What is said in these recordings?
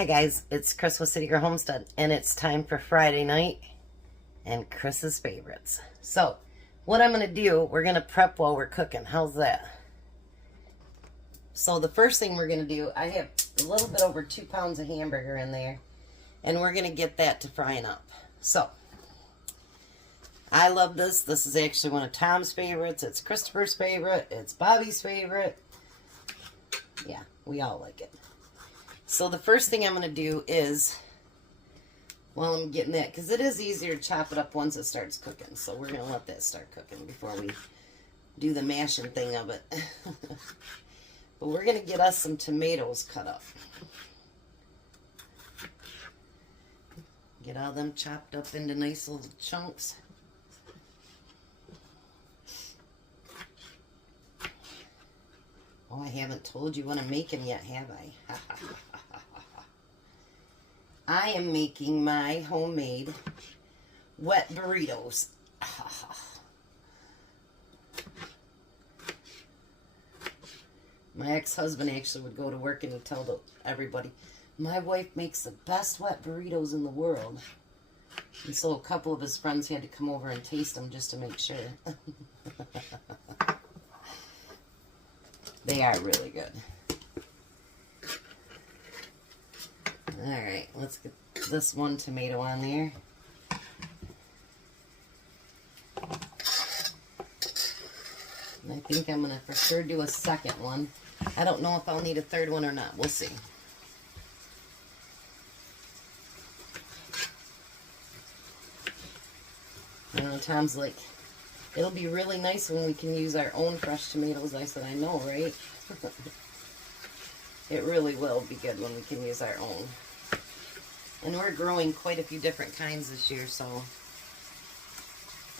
Hi guys, it's Kris with City Girl Homestead, and it's time for Friday night and Chris's favorites. So, what I'm going to do, we're going to prep while we're cooking. How's that? So the first thing we're going to do, I have a little bit over 2 pounds of hamburger in there, and we're going to get that to frying up. So, I love this. This is actually one of Tom's favorites. It's Christopher's favorite. It's Bobby's favorite. Yeah, we all like it. So the first thing I'm going to do is, while I'm getting that, because it is easier to chop it up once it starts cooking. So we're going to let that start cooking before we do the mashing thing of it. But we're going to get us some tomatoes cut up. Get all them chopped up into nice little chunks. Oh, I haven't told you what I'm making yet, have I? I am making my homemade wet burritos. My ex-husband actually would go to work and he'd tell everybody, my wife makes the best wet burritos in the world. And so a couple of his friends had to come over and taste them just to make sure. They are really good. Alright, let's get this one tomato on there. And I think I'm going to for sure do a second one. I don't know if I'll need a third one or not. We'll see. You know, Tom's like, it'll be really nice when we can use our own fresh tomatoes. I said, I know, right? It really will be good when we can use our own. And we're growing quite a few different kinds this year, so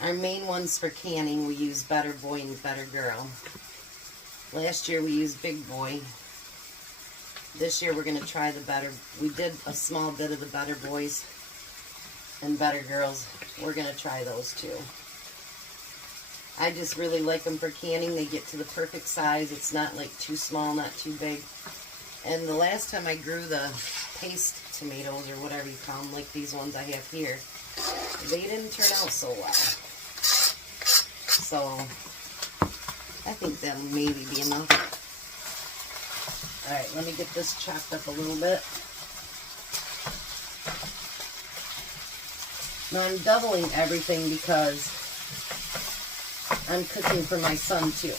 our main ones for canning, we use Better Boy and Better Girl. Last year we used Big Boy. This year we're going to try the Better. We did a small bit of the Better Boys and Better Girls. We're going to try those too. I just really like them for canning. They get to the perfect size. It's not like too small, not too big. And the last time I grew the paste tomatoes, or whatever you call them, like these ones I have here, they didn't turn out so well. So, I think that'll maybe be enough. Alright, let me get this chopped up a little bit. Now I'm doubling everything because I'm cooking for my son too.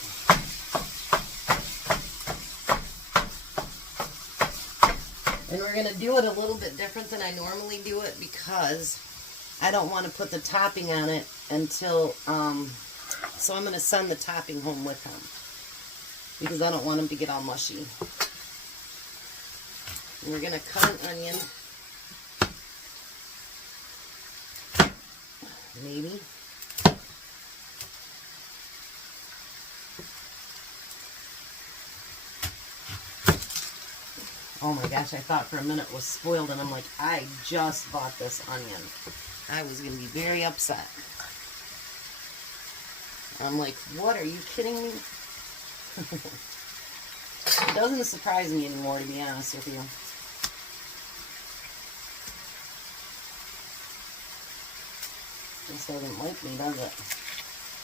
And we're going to do it a little bit different than I normally do it because I don't want to put the topping on it until, so I'm going to send the topping home with him because I don't want him to get all mushy. And we're going to cut an onion. Maybe. Oh my gosh, I thought for a minute it was spoiled, and I'm like, I just bought this onion. I was going to be very upset. I'm like, what, are you kidding me? It doesn't surprise me anymore, to be honest with you. Just doesn't like me, does it?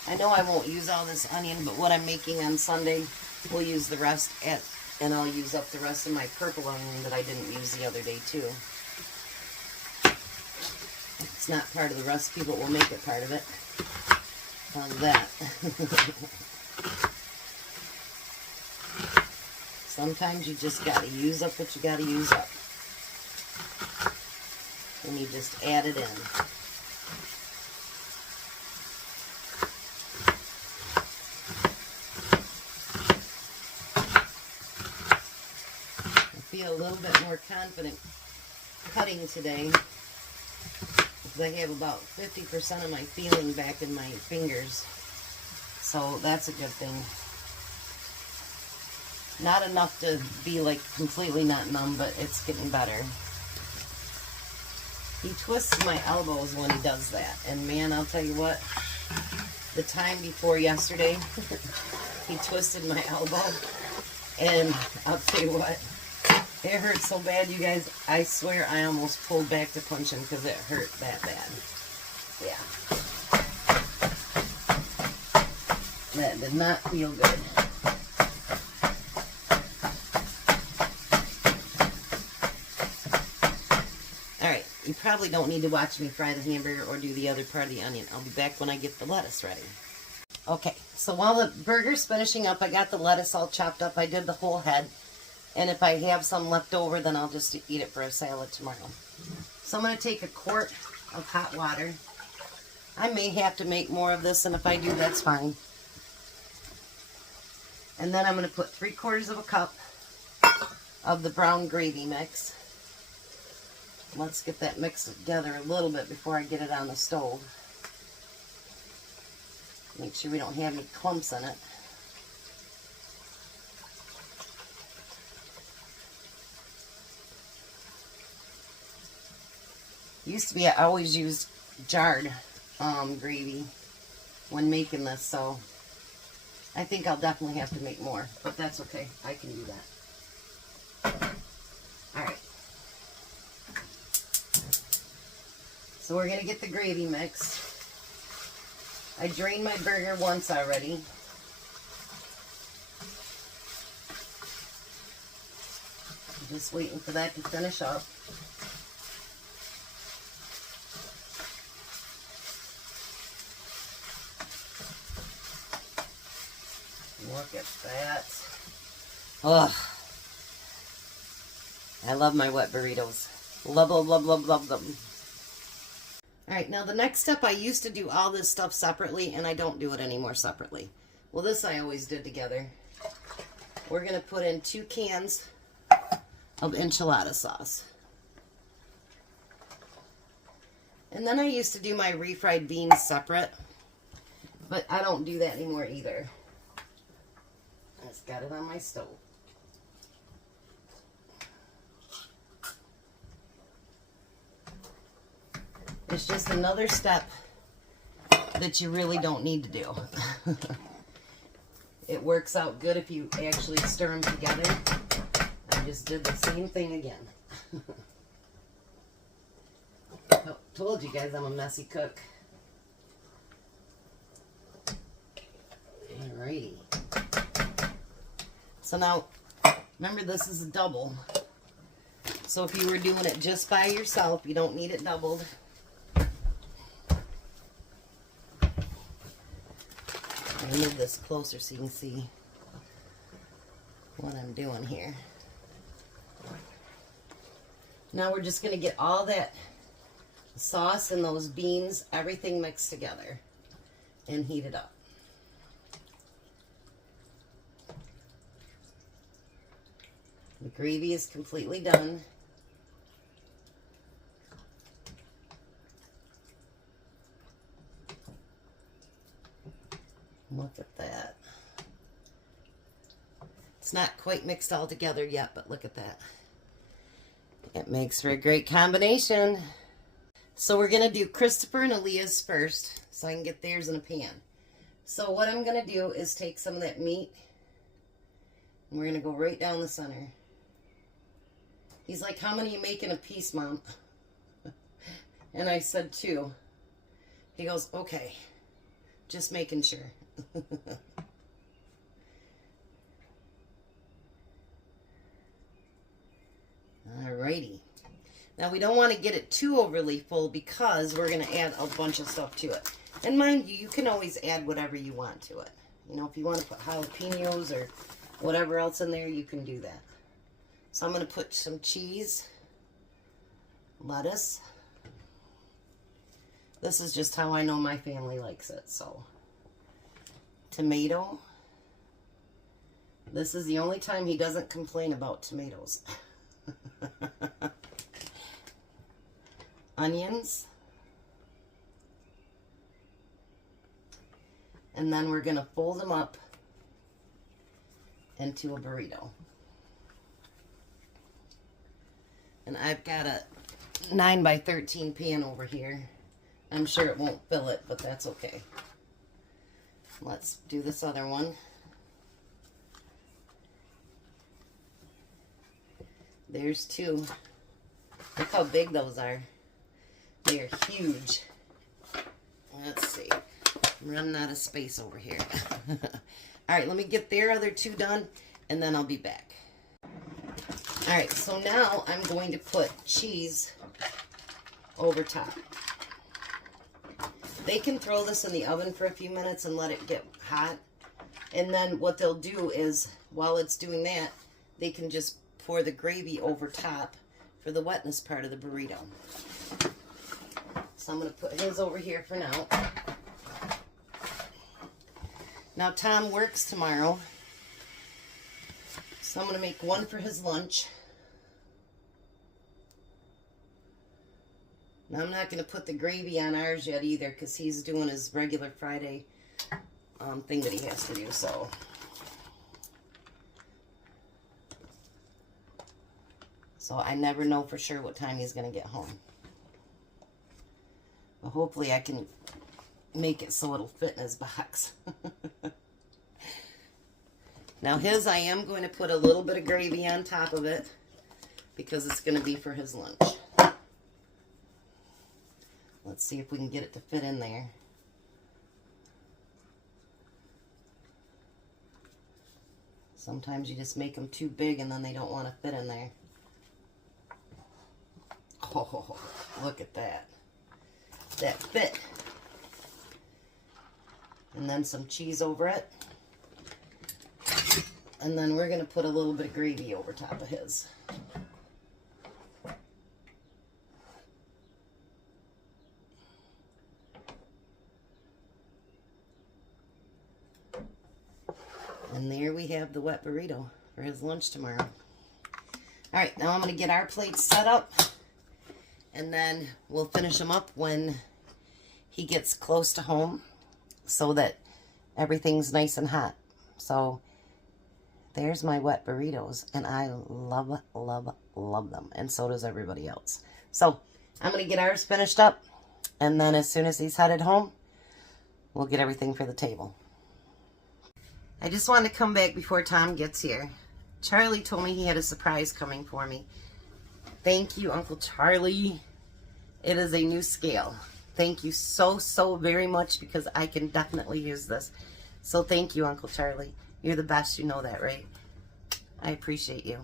I know I won't use all this onion, but what I'm making on Sunday, we'll use the rest and I'll use up the rest of my purple onion that I didn't use the other day too. It's not part of the recipe, but we'll make it part of it. How's that? Sometimes you just gotta use up what you gotta use up. And you just add it in. A little bit more confident cutting today because I have about 50% of my feeling back in my fingers, so that's a good thing. Not enough to be like completely not numb, but it's getting better. He twists my elbows when he does that, and man, I'll tell you what, the time before yesterday he twisted my elbow, and I'll tell you what, It hurt so bad, you guys. I swear I almost pulled back to punch him because it hurt that bad. Yeah. That did not feel good. Alright, you probably don't need to watch me fry the hamburger or do the other part of the onion. I'll be back when I get the lettuce ready. Okay, so while the burger's finishing up, I got the lettuce all chopped up. I did the whole head. And if I have some left over, then I'll just eat it for a salad tomorrow. So I'm going to take a quart of hot water. I may have to make more of this, and if I do, that's fine. And then I'm going to put 3/4 of a cup of the brown gravy mix. Let's get that mixed together a little bit before I get it on the stove. Make sure we don't have any clumps in it. Used to be, I always used jarred gravy when making this, so I think I'll definitely have to make more, but that's okay. I can do that. Alright. So we're going to get the gravy mixed. I drained my burger once already. I'm just waiting for that to finish up. Look at that. Ugh. I love my wet burritos. Love, love, love, love, love them. Alright, now the next step, I used to do all this stuff separately, and I don't do it anymore separately. Well, this I always did together. We're going to put in 2 cans of enchilada sauce. And then I used to do my refried beans separate, but I don't do that anymore either. I just got it on my stove. It's just another step that you really don't need to do. It works out good if you actually stir them together. I just did the same thing again. Oh, told you guys I'm a messy cook. Alrighty. So now, remember this is a double. So if you were doing it just by yourself, you don't need it doubled. I'll move this closer so you can see what I'm doing here. Now we're just going to get all that sauce and those beans, everything mixed together, and heat it up. The gravy is completely done. Look at that. It's not quite mixed all together yet, but look at that. It makes for a great combination. So we're going to do Christopher and Aaliyah's first, so I can get theirs in a pan. So what I'm going to do is take some of that meat, and we're going to go right down the center. He's like, how many are you making a piece, Mom? And I said 2. He goes, okay, just making sure. Alrighty. Now we don't want to get it too overly full because we're going to add a bunch of stuff to it. And mind you, you can always add whatever you want to it. You know, if you want to put jalapenos or whatever else in there, you can do that. So I'm going to put some cheese, lettuce. This is just how I know my family likes it, so. Tomato. This is the only time he doesn't complain about tomatoes. Onions. And then we're going to fold them up into a burrito. And I've got a 9 by 13 pan over here. I'm sure it won't fill it, but that's okay. Let's do this other one. There's 2. Look how big those are. They are huge. Let's see. I'm running out of space over here. Alright, let me get their other 2 done, and then I'll be back. Alright, so now I'm going to put cheese over top. They can throw this in the oven for a few minutes and let it get hot. And then what they'll do is, while it's doing that, they can just pour the gravy over top for the wetness part of the burrito. So I'm going to put his over here for now. Now Tom works tomorrow, so I'm going to make one for his lunch. Now I'm not going to put the gravy on ours yet either, because he's doing his regular Friday thing that he has to do, so. So I never know for sure what time he's going to get home. But hopefully I can make it so it'll fit in his box. Now his, I am going to put a little bit of gravy on top of it because it's going to be for his lunch. Let's see if we can get it to fit in there. Sometimes you just make them too big and then they don't want to fit in there. Oh, look at that. That fit. And then some cheese over it. And then we're going to put a little bit of gravy over top of his. And there we have the wet burrito for his lunch tomorrow. Alright, now I'm going to get our plates set up. And then we'll finish them up when he gets close to home, so that everything's nice and hot. So there's my wet burritos, and I love, love, love them. And so does everybody else. So I'm going to get ours finished up, and then as soon as he's headed home, we'll get everything for the table. I just wanted to come back before Tom gets here. Charlie told me he had a surprise coming for me. Thank you, Uncle Charlie. It is a new scale. Thank you so, so very much, because I can definitely use this. So thank you, Uncle Charlie. You're the best. You know that, right? I appreciate you.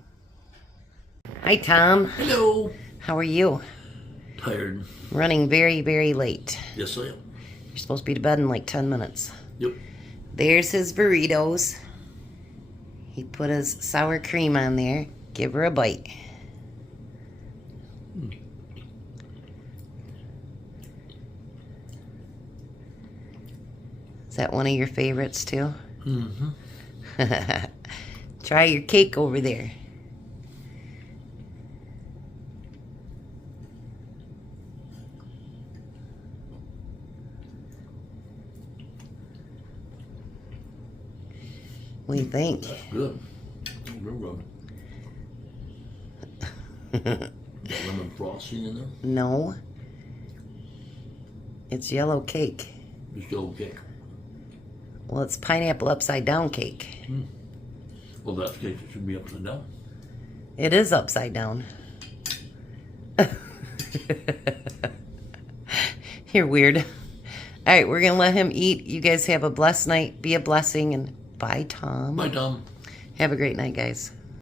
Hi, Tom. Hello. How are you? Tired. Running very, very late. Yes, I am. You're supposed to be to bed in like 10 minutes. Yep. There's his burritos. He put his sour cream on there. Give her a bite. Is that one of your favorites too? Mm-hmm. Try your cake over there. What do you think? That's good. Real good. Lemon frosting in there? No. It's yellow cake. It's yellow cake. Well, it's pineapple upside down cake. Well, that cake should be upside down. It is upside down. You're weird. All right, we're going to let him eat. You guys have a blessed night. Be a blessing. And bye, Tom. Bye, Tom. Have a great night, guys.